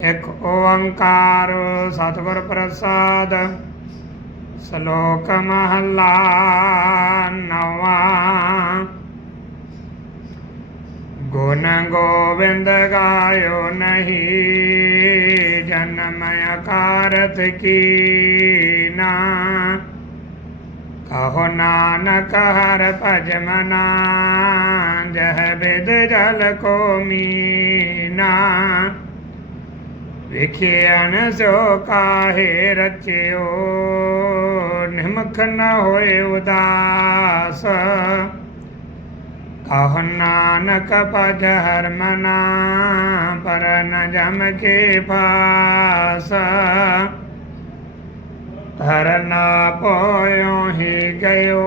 ਇਕ ਓੰਕਾਰ ਸਤਿਗੁਰ ਪ੍ਰਸਾਦ, ਸ਼ਲੋਕ ਮਹਲਾ ਨਵਾ। ਗੁਣ ਗੋਬਿੰਦ ਗਾਇਓ ਨਹੀਂ, ਜਨਮ ਅਕਾਰਤ ਕੀਨਾ ਕਹੋ ਨਾਨਕ ਹਰ ਭਜਮਨਾ ਜਹ ਬਿਦ ਜਲ ਕੋ ਮੀਨਾ। विखियन जो काहे रचियो, निमख न हो उदास। कहो नानक पद हर मना पर न जम के पास। धरना न पोयो ही गयो,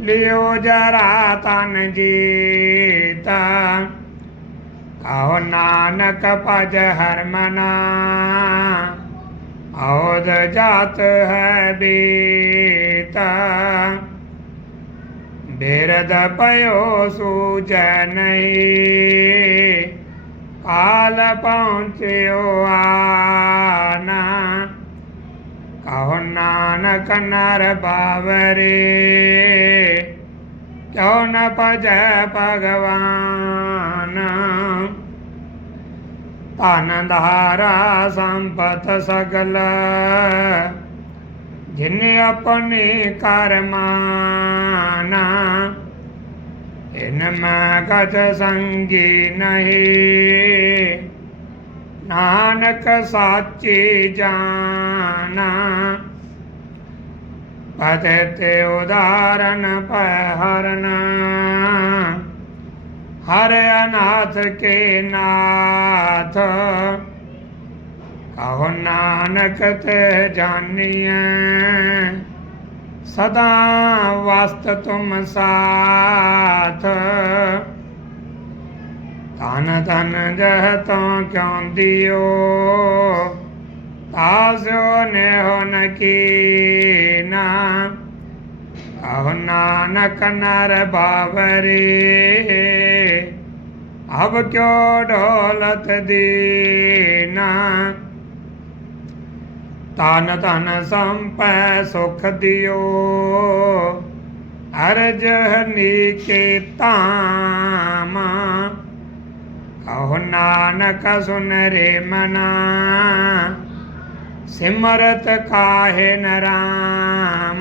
लियो जरा तन जीता। ਜੀਤਾ ਨਾਨਕ ਭਜ ਹਰਮਨਾ। ਔਦ ਜਾਤ ਹੈ ਬੀਤ। ਬੇਰਦ ਪਇਓ ਸੂਜੈ ਨਹੀਂ। ਕਾਲ ਪਹੁੰਚਿਓ ਆਨਾ। ਕਹੋ ਨਾਨਕ ਨਰ ਬਾਵਰੇ। ਕਿਉ ਨ ਭਜੈ ਭਗਵਾਨ। ਧਨ ਧਾਰਾ ਸੰਪਤ ਸਗਲ। ਜਿਨ ਆਪਣੀ ਕਰਮਾਨਾ ਇਨ ਮੈਂ ਗਜ ਸੰਗੀ ਨਹੀਂ। ਨਾਨਕ ਸਾਚੀ ਜਾਣਾ ਪਤਿ ਤੇ ਉਦਾਰਨ ਪੈ ਹਰਨ हर अनाथ के नाथ। कहो नानक ते जानिए, सदा वास्त तुम साथ। धन धन जह तो क्यों दियो ताजो ने हो न की ना कहो नानक नर बाबरी अब क्यों डोलत देना? तन तन संप सुख दियो। अर्ज़ निकेतामा कहो नानक सुन रे मना। सिमरत काहे नाम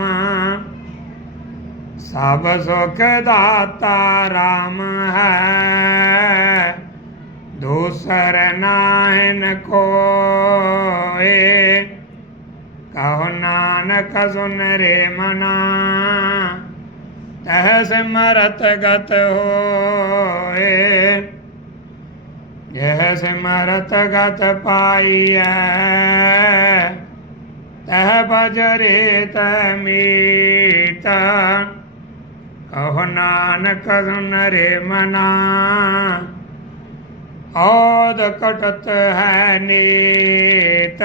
सब सुख दाता राम है। दूसर नायन को कहो नानक सुन रे मना तह मरत गत हो यह सिमरत गत पाई है तह बजरे तह मीता। ਆਹ ਨਾਨਕ ਸੁਨਰੇ ਮਨਾ। ਔਦ ਕਟਤ ਹੈ ਨੀਤ।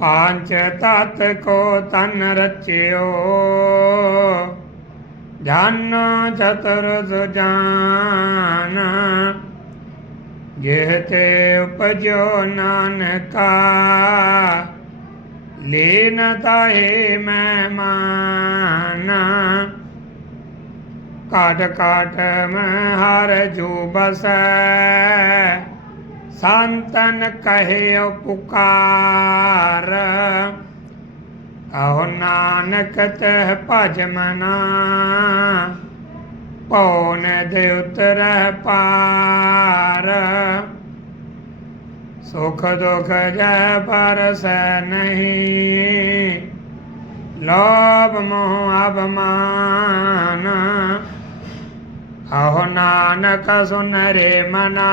ਪੰਜ ਤਤ ਕੋ ਤਨ ਰਚਿਓ। ਧਨ ਚਤਰ ਸੁਜਾਨ ਜਿਹ ਤੇ ਉਪਜੋ ਨਾਨਕਾ। ਲੀਨ ਤਾਹੇ ਮਹਿਮਾਨ ਕਾਟ ਕਾਟ ਮੈਂ ਹਰ ਜੋ ਬਸੈ। ਸੰਤਨ ਕਹੇ ਪੁਕਾਰ। ਕਹੋ ਨਾਨਕ ਤਹ ਭਜ ਮਨਾ। ਪਉਨ ਦੇ ਉਤਰਹਿ ਪਾਰ। सुख दुख जय परस नहीं। लोभ मोह अवमान। अहो नानक सुन रे मना।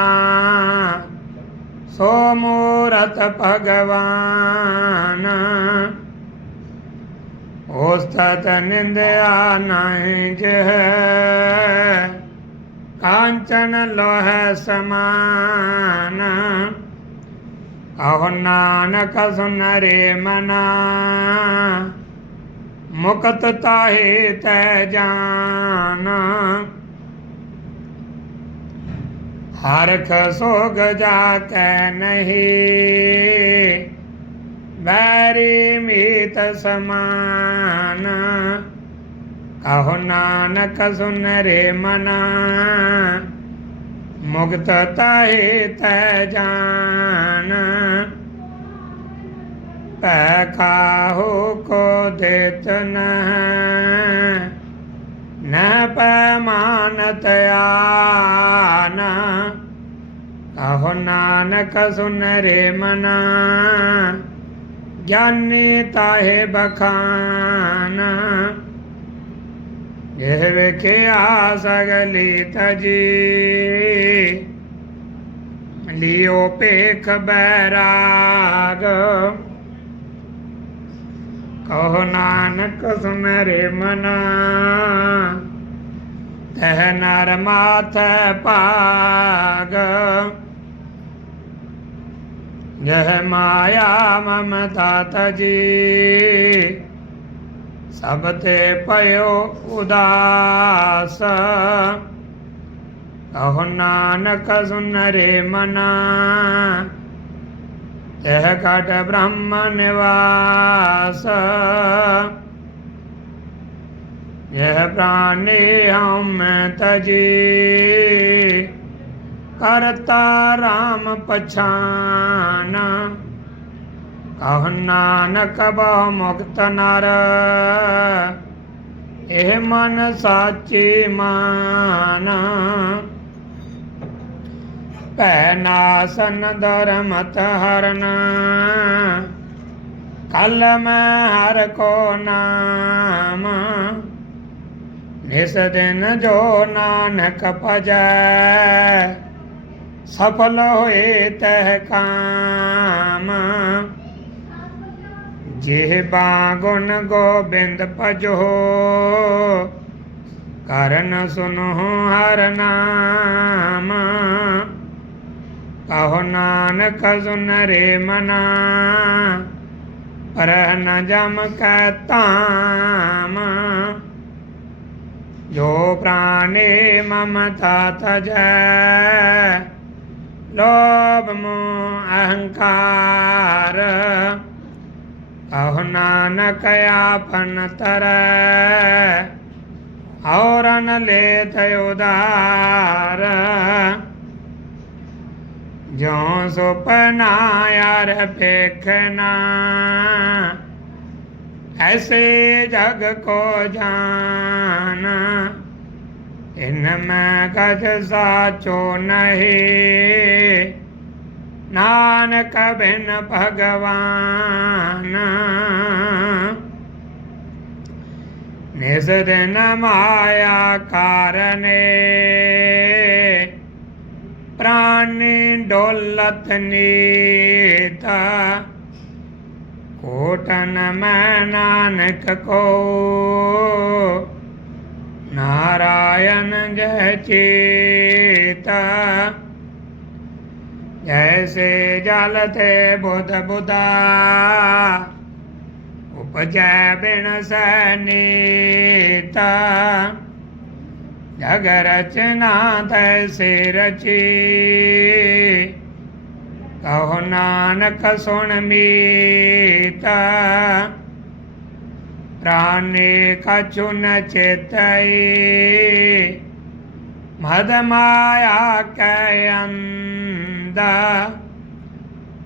सो मूरत भगवान। ओस्तत निंदया नहीं जह। कांचन लोह समान। अहो नानक सुन रे मना। मुकत ताहे तै जाना। हरख सोग जाते नहीं। बैरी मीत समान। कहो नानक सुन रे मना। मुक्त तान जान। पकाहु को देत न न पमानतयान कहो नानक सुन रे मना। ज्ञानी ताहे बखाना। ਇਹ ਵੇਖਿਆ ਸਗਲੀ ਤਜੀ। ਲਿਓ ਪੇਖ ਬੈਰਾਗ। ਕਹੋ ਨਾਨਕ ਸੁਨਰੇ ਮਨਾ। ਤਹ ਨਰ ਮਾਥ ਭਾਗ। ਯਹ ਮਾਇਆ ਮਮਤਾ ਤਜੀ। सब ते पयो उदास। कहो नानक सुन रे मना। तह कट ब्रह्म निवास। यह प्राणी हम तजी। करता राम पछाना। ਕਹ ਨਾਨਕ ਬਹੁ ਮੁਕਤ ਨਰ। ਇਹ ਮਨ ਸਾਚੀ ਮਾਨ। ਭੈ ਨਾਸਨ ਦਰਮਤ ਹਰਨ। ਕਲਮ ਹਰ ਕੋ ਨਾਮ। ਨਿਸ ਦਿਨ ਜੋ ਨਾਨਕ ਭਜੈ, ਸਫਲ ਹੋਏ ਤਹਿ ਕਾਮ। जेह बागुन गोबिंद भजहो करन सुनो हर नाम। कहो नानक सुन रे मना। पर न जम कहताम जो प्राणे ममता तज लोभ मो अहंकार। कहु नानक आपन तर और ले तयोदार जो सुपना यार ऐसे जग को जाना। इनमें गज साचो नहीं नानक बिन भगवान। निज दिन माया कारण, प्राणी डोलत नीता। कोटन में नानक को, नारायण जय चेता। जैसे जल थे बुध। बुदा उपजय बिण सनीता। जग रचना तैसे रची कहो नानक सुन मीता। प्राणी कछु न चेत मद माया के करता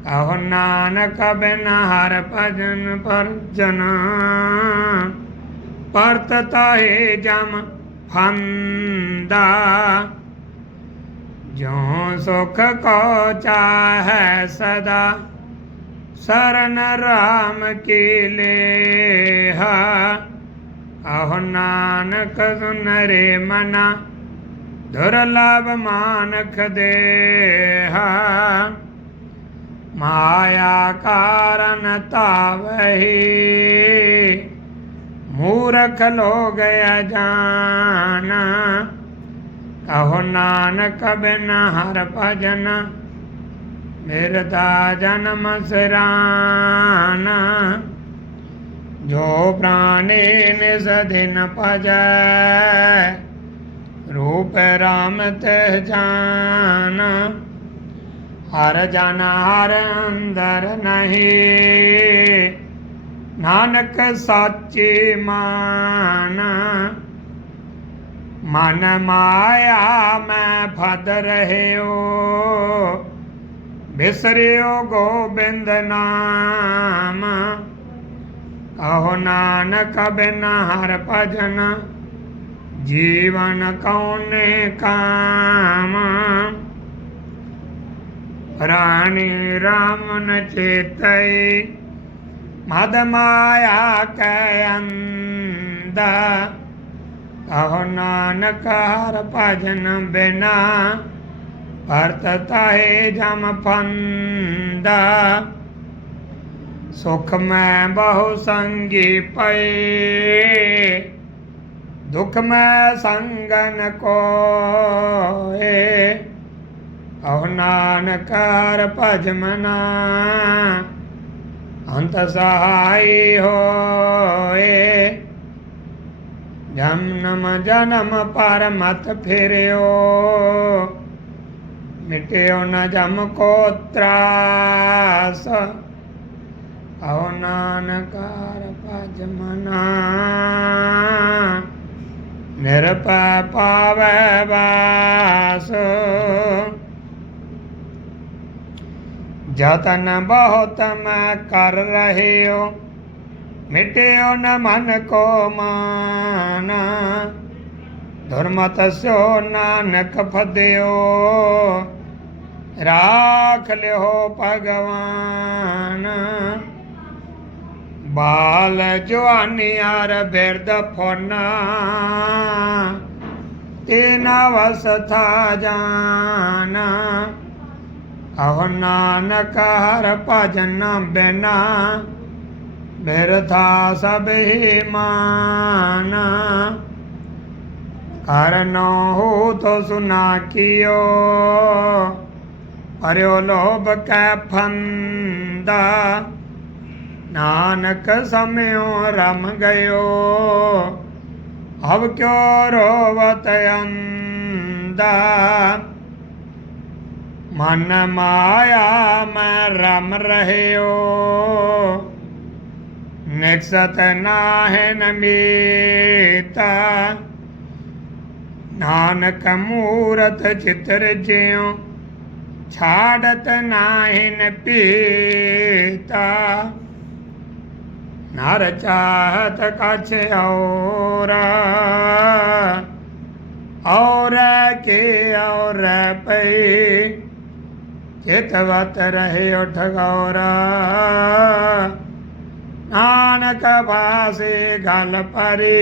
कहो नानक बिन हर भजन पर जन। परत तहे जम फंदा। जो सुख को चाहे सदा, शरण राम के ले अहो नानक सुन रे मना दुर्लभ मानख देह माया कारण तावही मूर्ख लोग जाना कहो नानक बिन हर भजन। मेरदा जन्म सरान। जो प्राणी निस दिन पजै। रूप राम तह जान। हर जाना हर अंदर नहीं। नानक साची मान। मन माया मैं फद रहे हो बिसरियो गोबिंद नाम। कहो नानक बिन हर भजना। जीवन कौन काम? रानी रामन चेत, मद माया कंदा कहो नानक हर भजन बिना, भरत ताए जम फंद। सुख में बहु संगी पे दुख में संगन को अवनान कर पजमना अंत सहाय हो जमनम जन्म पर मत फिरो मिट्यो न जम को त्रास। अवनान कर पजमना निरप जतन बहुत कर रहे हो मिट्यो न मन को मान। धुरमत सो नानक फद्यो, राख लियो भगवान। ਬਾਲ ਰਾਖ ਲਿਓ ਭਗਵਾਨ ਬਾਲ ਜਵਾਨੀਆਰ ਬਿਰਦ ਫੋਨਾ। ਤੇਨ ਵਸਥਾ ਜਾਨਾ। ਅਹ ਨਾਨਕ ਹਰ ਭਜਨ ਬਿਨਾ। ਬਿਰਥਾ ਸਭ ਹੀ ਮਾਨਾ। ਕਰਨੋ ਹੋ ਤੋ ਸੁਨਾ ਕੀਓ। ਪਰਿਓ ਲੋਭ ਕੈ ਫੰਦਾ। ਨਾਨਕ ਸਮਿਓ ਰਮ ਗਇਓ ਅਬ ਕਿਉ ਰੋਵਤ ਅੰਦਾ ਮਨ ਮਾਇਆ ਮੈਂ ਰਮ ਰਹਿਓ, ਨਿਕਸਤ ਨਾਹਿ ਨਮੀਤਾ ਨਾਨਕ ਮੂਰਤ ਚਿਤਰ ਜਿਉ, ਛਾੜਤ ਨਾਹਿਨ ਪੀਤਾ। नार चाहत कछ और और के और पै, चितवत रहे उठ गौर। नानक भाषे गल परे,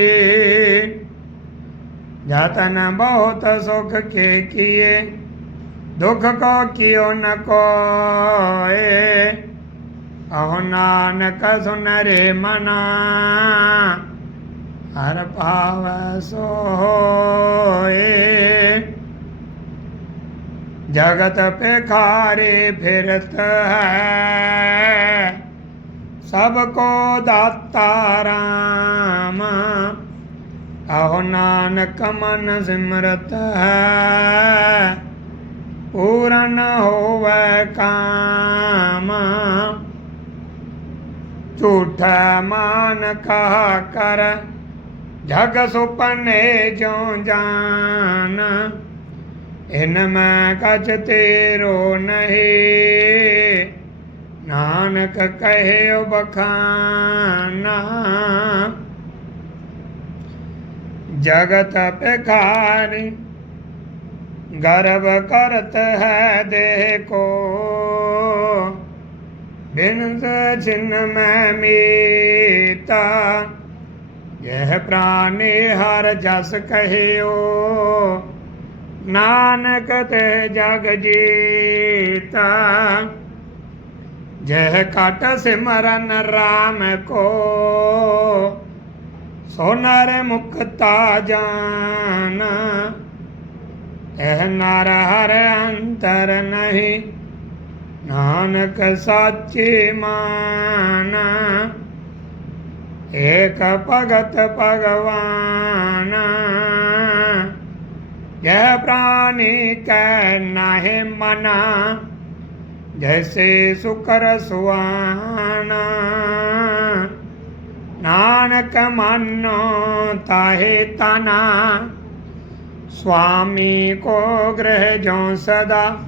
जतन बहुत सुख के किए, दुख को कियो न कोए। ਅਹੁ ਨਾਨਕ ਸੁਨ ਰੇ ਮਨਾ, ਹਰ ਭਾਵ ਸੋਏ। ਜਗਤ ਪੇਖਾਰੇ ਫਿਰਤ ਹੈ, ਸਭ ਕੋ ਦਾਤਾ ਰਾਮ। ਆਹੋ ਨਾਨਕ ਮਨ ਸਿਮਰਤ ਹੈ, ਪੂਰਨ ਹੋਵੇ ਕਾਮ। झूठ मान कहा कर जग सुपने जो जान इनमें कच तेरो नहीं। नानक कहे बखाना। जगत पिखारी गर्व करत है देखो। बिन जिन मीता यह प्राणी हर जस कहे ओ नानक ते जग जीता। जह कट सिमरन राम को। सोनर मुक्ता जाना। यह नर हर अंतर नहीं। नानक साचे मान, एक भगत भगवान। जय प्राणी कह नहे मना, जैसे सुकर सुहाना। नानक मनो ताहे तना, स्वामी को ग्रह जो सदा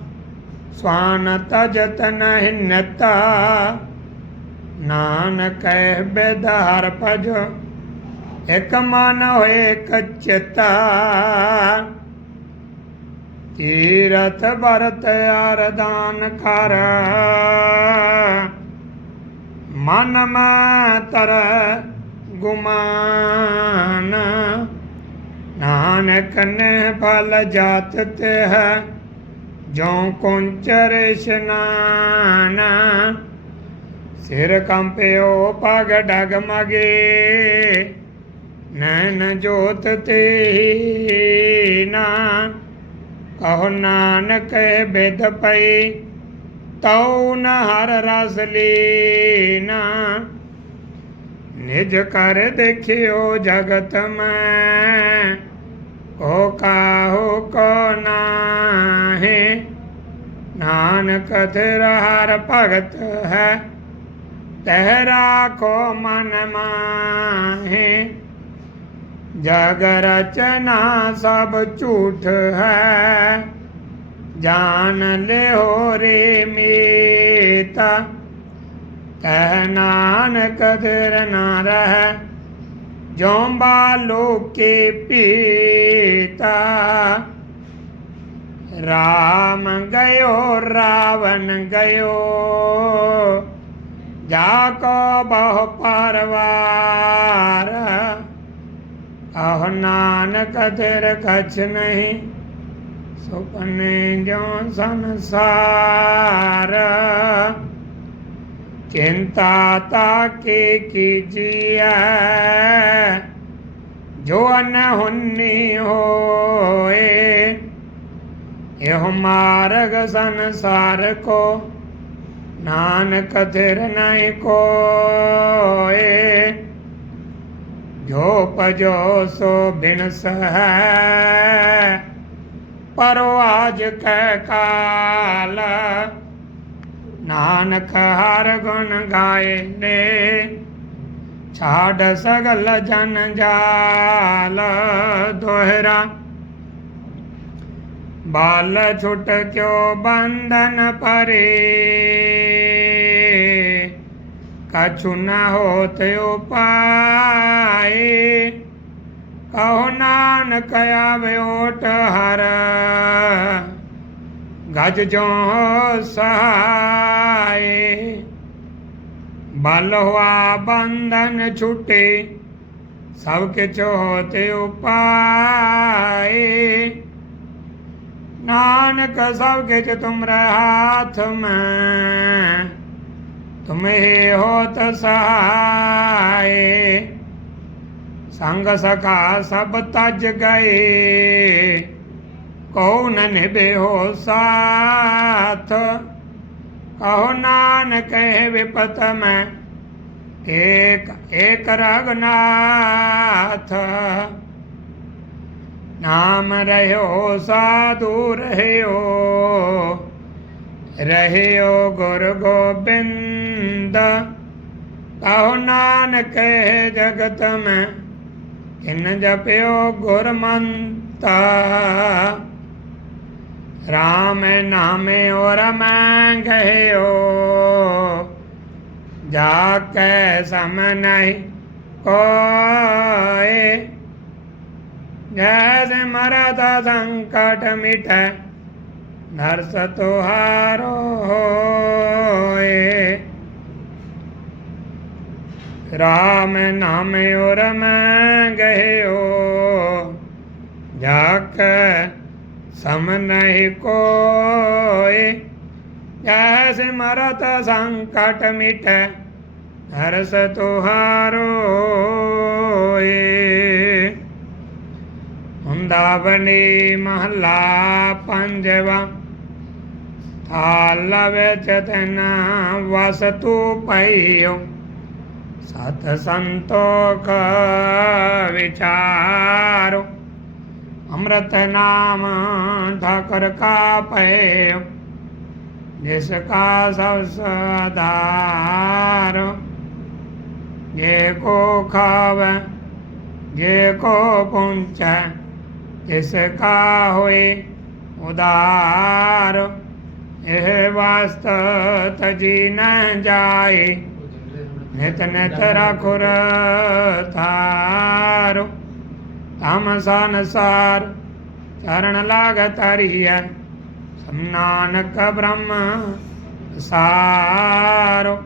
स्वानत जतन हिन्नता नानक बेदहर पज एक मन हो एक चिता तीरथ भरत अरदान कर मन तर गुमान। नानक ने फल जात है ਜਾਤ ਜੋ ਕੁੰਚਰ ਇਸ਼ਨਾਨ, ਸਿਰ ਕੰਪਿਓ ਪਗ ਮਗੇ ਨੈਣ ਜੋਤ ਤੇ ਨਾ ਕਹੋ ਨਾਨਕ ਬਿਦ ਪਈ, ਤਉ ਨ ਹਰ ਰਸ ਲੀਨਾ। ਨਿਜ ਕਰ ਦੇਖਿਓ ਜਗਤ ਮੈਂ ਕਾਹੋ ਕੋ ਨਾਹੀ ਨਾਨਕ ਤੇਰਾ ਹਰ ਭਗਤ ਹੈ ਤਹਿ ਕੋ ਮਨ ਮਾਹੇ ਜਗ ਰਚਨਾ ਸਭ ਝੂਠ ਹੈ ਜਾਨ ਲਿਓ ਰੇ ਮੀਤਾ ਕਹਿ ਨਾਨਕ ਦਰ ਨਾ ਰਹਿ जो लोके पीता। राम गयो, रावण गयो। जाको बहु परवार। अह नानक तिर कछ नहीं, सुपने जो संसार। ਜੋ ਸੰਸਾਰ ਚਿੰਤਾ ਤਾ ਕੇ ਕੀਜੀਐ ਜੋ ਅਨਹੁੰਨੀ ਹੋਏ ਇਹ ਮਾਰਗ ਸੰਸਾਰ ਕੋ ਨਾਨਕ ਤੇਰ ਨਹੀਂ ਕੋਏ ਜੋ ਪਜੋ ਸੋ ਬਿਨਸ ਹੈ ਪਰੋ ਆਜ नानक हार गुण गाड सगल जन जाल दोहरा बाल छुट जालको बंधन परे। कछु न होत उपाय। कहो नानक आवे ओट नो गज जो सहाय। बलवा बंधन छूटे, सबके चौथे उपाय नानक, सबके च तुम्हारे हाथ में, तुम्हें हो तो सहाय। संग सखा सब तज गए कहु नन बेहो साथ? कहो नान कहे विपत में एक एक रघुनाथ। नाम रहो साधु रहो रहो गुरु गोबिंद। कहो कहे जगत में इन जपियो गुरमंता? राम नामे और मैं गहे हो जाके सम नहीं को जैसे मरता संकट मिट नरस तुहारो हो राम नाम और मैं गहे हो जाके सम नहीं कोय जस मरत संकट मिट हर्ष तुहारो वृंदावनी महला पंजवा, थालव चतना वसतु पहियो सत संतोष विचारो। अमृत नाम ठाकर का पय। जिसका सब सदार जे को खाव, जे को पुंच जिसका हो उदार। यह वास्त तजी न जाए, नित नित रखुर थारो। तामसानसार चरण लागत हरिय सम नानक ब्रह्म सारो।